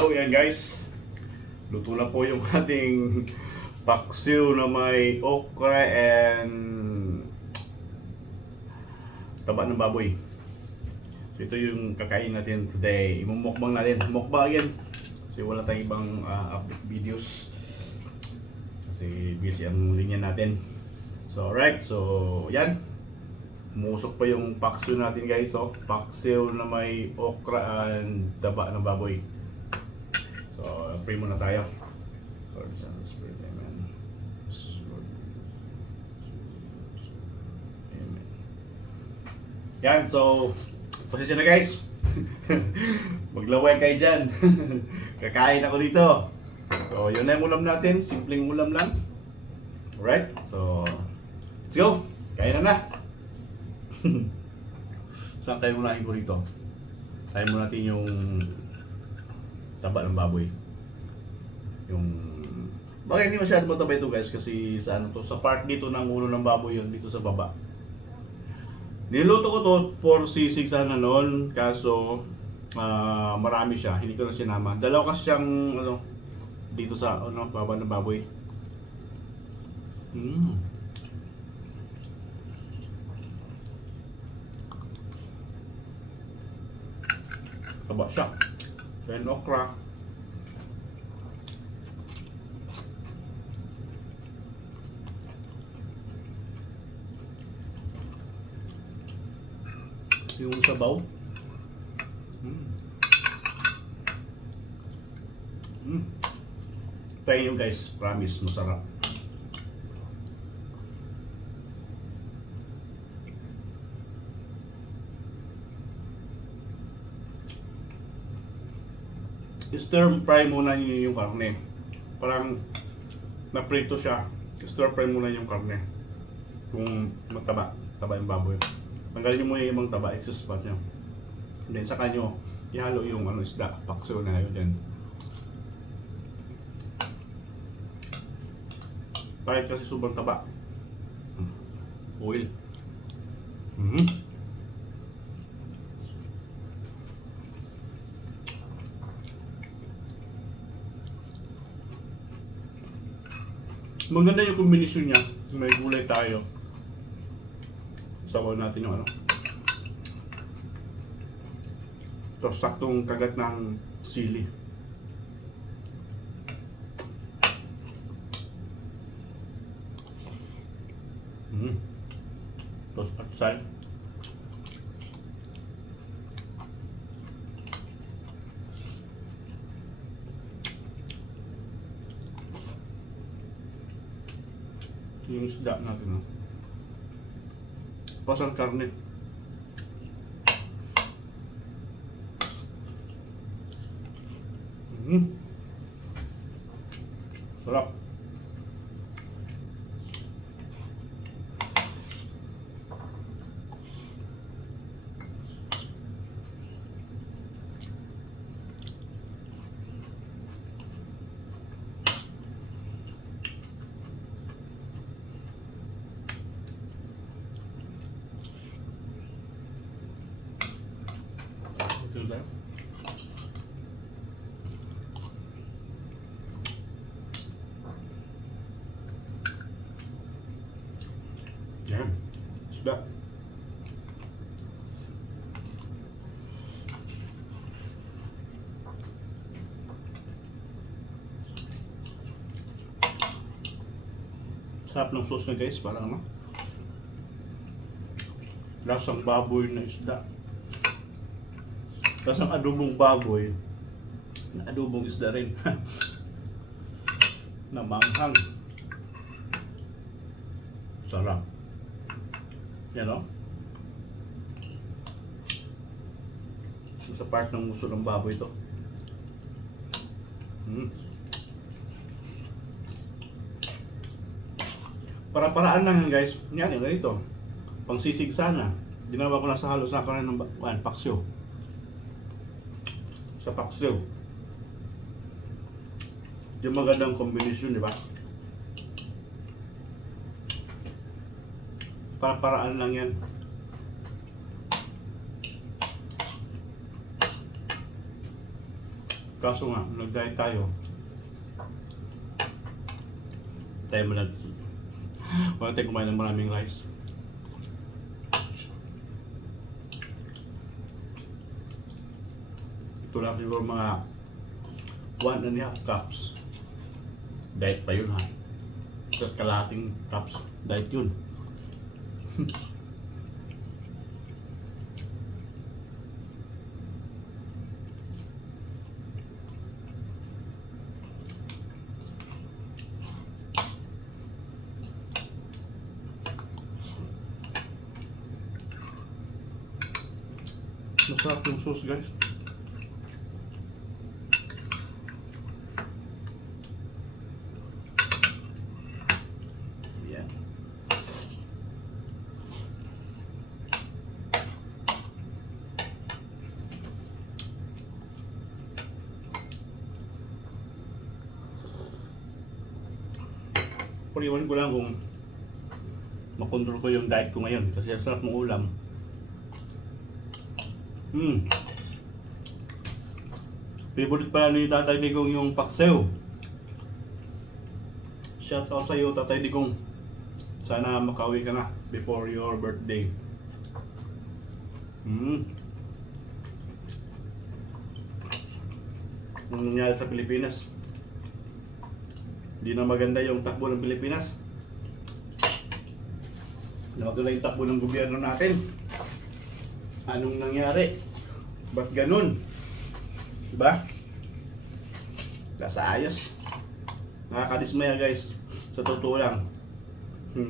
So yan guys, luto na po yung ating paksiw na may okra and taba ng baboy. So ito yung kakain natin today. Imumukbang natin. Mukbang yan. Kasi wala tayong ibang update videos. Kasi busy ang linya natin. So alright, so yan. Musok pa yung paksiw natin guys. So paksiw na may okra and taba ng baboy. So, pray muna tayo. Lord, Son, Spirit, Amen. Amen. Yan, so, pasensya na guys. Maglaway kayo dyan. Kakain ako dito. So, yun na yung ulam natin. Simpleng ulam lang. Alright, so, let's go. Kain na. Saan kayo unahin ko dito? Kain muna natin yung taba ng baboy. Yung bakit hindi masyado mataba ito guys kasi sa ano to, sa part dito ng ulo ng baboy yun, dito sa baba. Niluto ko to for sisig sana noon, kaso marami siya, hindi ko na sinama. Dalawa kasi siyang ano dito sa ano baba ng baboy. Taba siya. And okra. Yung sabaw. Try nyo guys, promise masarap. Stir fry muna niyo yung karne. Parang na-prito siya. Stir fry muna yung karne. Kung mataba, taba yung baboy. Tanggalin niyo muna yung ibang taba, excess fat niyo. Then saka nyo ihalo yung ano isda, paksiw na yun din. Kahit kasi sobrang taba. Oil. Maganda yung kombinasyon niya. May gulay tayo. Sabaw natin yung ano. Ito, saktong kagat ng sili. Tapos atsay. Yung isda natin, no? Pasang karne. Sarap. Ito lang. Yan. Isda. Sarap ng sauce na guys, parang ano? Lasang baboy na isda. Lasang adobong baboy na adobong isda rin. Na manghang. Sarap. Yan o. Sa part ng muso ng baboy ito. Para-paraan lang yan guys. Yan yung ganito. Pang sisig sana. Ginawa ko na sa halos na kanin ng paksiw. Sa paksiw. Yung magandang kombinasyon, di ba? Para-paraan lang yan. Kaso nga, nag-diet tayo. Tayo mo wala tayo kumain ng maraming rice. Ito lang siguro mga 1.5 cups. Diet pa yun ha. Sa kalahating cups, diet yun. Masarap yung sauce, guys. Yan. Puriwan ko lang kung makontrol ko yung diet ko ngayon kasi sarap ng ulam. Favorite pa ni Tatay Digong yung paksiw. Shout out sa iyo, Tatay Digong. Sana makauwi ka na before your birthday. Ang nangyari sa Pilipinas, hindi na maganda yung takbo ng Pilipinas. Hindi na maganda yung takbo ng gobyerno natin. Anong nangyari? Ba't ganun? Diba? Nasa ayos. Nakakadismaya guys. Sa totoo lang.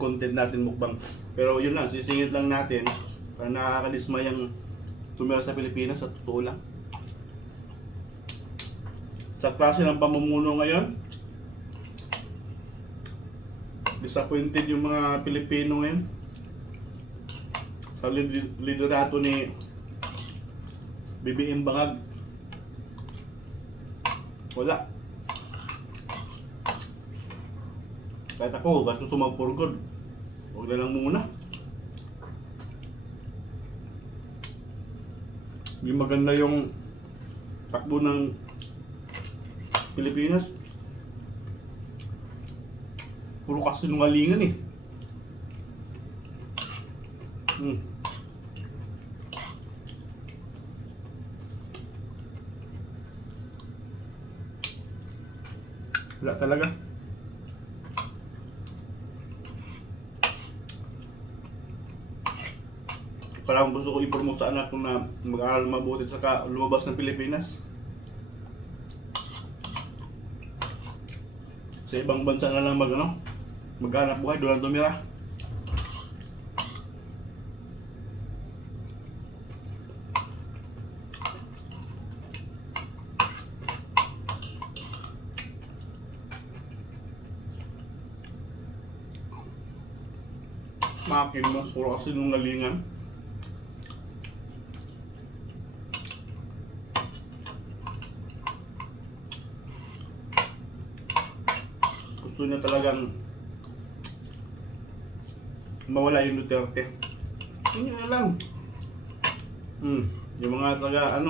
Content natin mukbang. Pero yun lang, sisingit lang natin. Para nakakadismayang tumira sa Pilipinas. Sa totoo lang. Sa klase ng pamumuno ngayon, disappointed yung mga Pilipino ngayon. Sa liderato ni BBM Bangag. Wala. Kahit ako, gusto sumagpurgod. Huwag na lang muna. Hindi maganda yung takbo ng Pilipinas. Puro kasinungalingan eh. Wala talaga. Parang gusto ko i-promote sa anak ko na mag-aaral mabuti saka lumabas ng Pilipinas. Sa ibang bansa na lang maghanap buhay doon tumira. Makin mo, puro kasi nung nalingan. Gusto niya talagang mawala yung Duterte. Yun na lang. Yung mga taga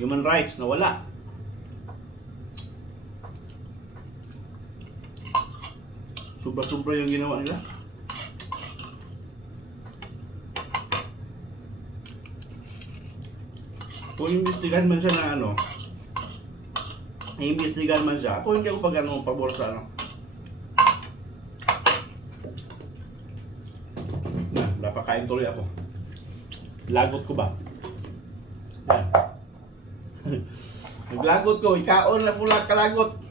human rights nawala. Sobra-sobra yung ginawa nila. Kung imbestigahan man siya na imbestigahan man siya, ako hindi ako pabor sa napakain tuloy ako. Lagot ko ba? Yan. Naglagot ko, ikaon na pula kalagot.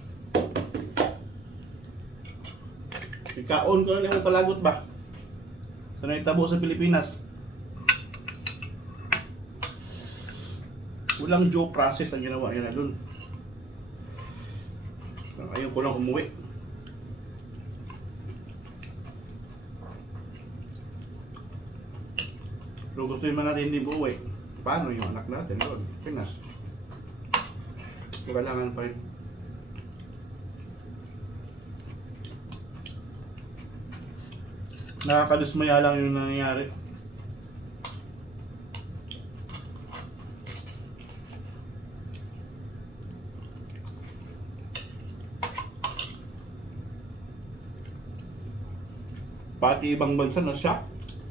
Ikaon ko na yung palagot ba? Sana itabo sa Pilipinas. Walang due process ang ginawa nila dun. Ayaw ko lang umuwi. Pero gusto naman natin hindi umuwi. Paano yung anak natin doon? Pinas. Kailangan pa rin. Nakakadismaya lang yung nangyayari. Pati ibang bansa na shock.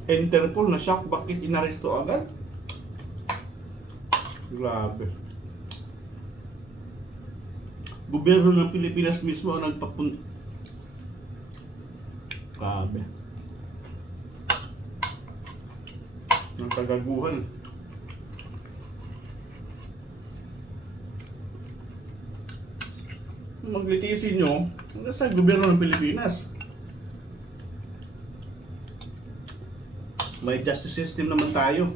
Interpol na shock, bakit inaresto agad? Grabe. Gobyerno ng Pilipinas mismo ang grabe. Ng kagaguhan. Maglitisin nyo sa gobyerno ng Pilipinas. May justice system naman tayo.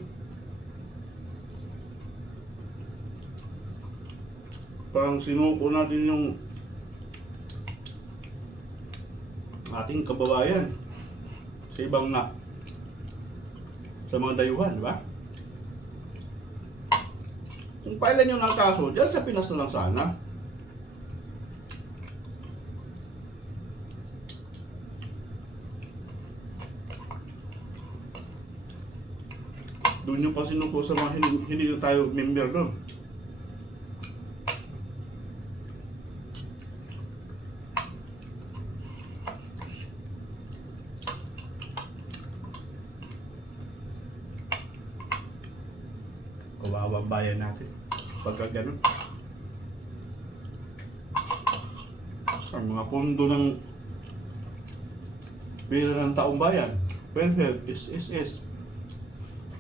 Parang sinuko natin yung ating kababayan sa ibang sa mga dayuhan, di ba? Kung pailan nyo ng kaso, dyan sa Pinas na lang sana. Doon nyo pa sinuko sa mga hindi na tayo member doon. Kawawang bayan natin pagka ganun. Ang mga pondo ng pera ng taong bayan, PhilHealth, SSS,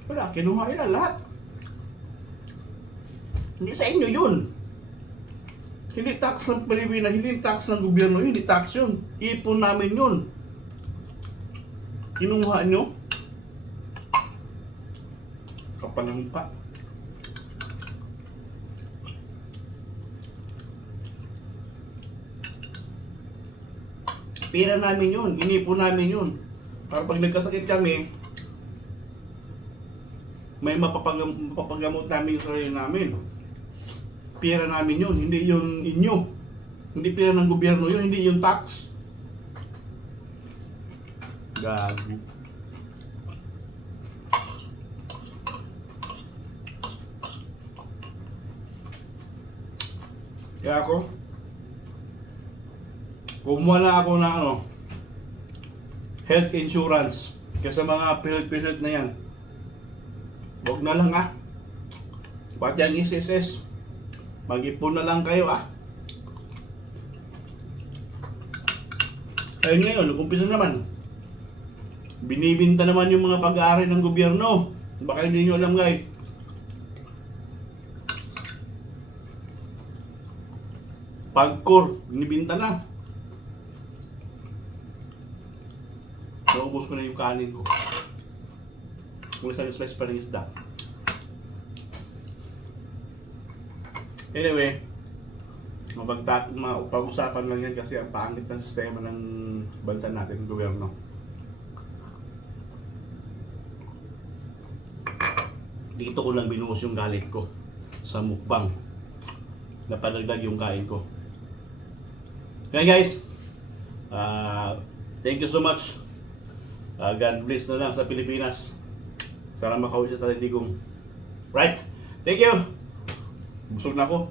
wala, kinuha nila lahat. Hindi sa inyo yun. Hindi tax ng Pilipinas, hindi tax ng gobyerno, hindi tax yun. Ipon namin yun. Kinuha nyo. Kapal ng mukha. Pera namin yun, inipon namin yun. Para pag nagkasakit kami, may mapapagamot namin yung sarili namin. Pera namin yun, hindi yun inyo. Hindi pera ng gobyerno yun, hindi yung tax. Gago. Kaya ako, kumuha na ako ng health insurance. Kasi mga pilit-pilit na yan. Huwag na lang Pati ang SSS, mag-ipon na lang kayo Kaya ngayon, nag-umpisa naman. Binibinta naman yung mga pag-aari ng gobyerno. Baka hindi nyo alam guys. Pagkor, binibinta na. Naubos ko na yung kanin ko. Kung isang slice pa rin isda. Anyway, pag-usapan lang yan kasi ang pangit ng sistema ng bansa natin, gobyerno. Dito ko lang binuhos yung galit ko sa mukbang. Napadagdag yung kain ko. Kaya guys, thank you so much. God bless na lang sa Pilipinas. Sana makauwi sa talindigong. Right? Thank you! Busog na ako.